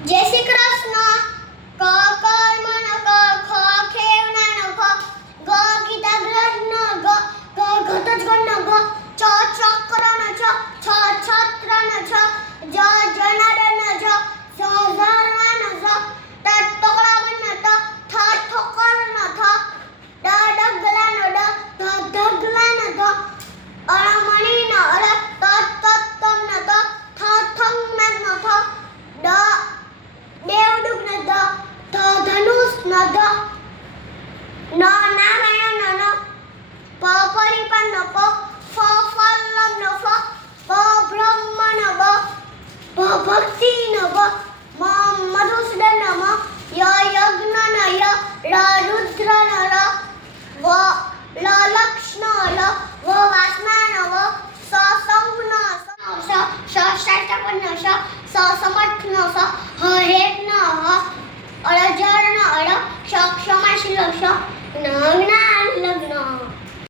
જય શ્રી કૃષ્ણ ક કર્મણ ક ખ ખેવનાનો ખ ગ ગીતા ગ્રહણ ગ ગ ઘટ જગણ ગ ચ ચક્રન છ છ છત્રન છ જ నొద్దు నో నారాయణ నొనో పో పొలి పన్ను పో పో ఫలం నొఫో పో బ్రహ్మ నవో పో భక్తి నవో మా మధుసూడ నమ యో యజ్ఞ నయ రా రుద్ర నర వో లో లక్ష్ణ లో వో వాస్మ నవో సో సంపూర్ణ సో సో షష్టపన్న సో సమర్థ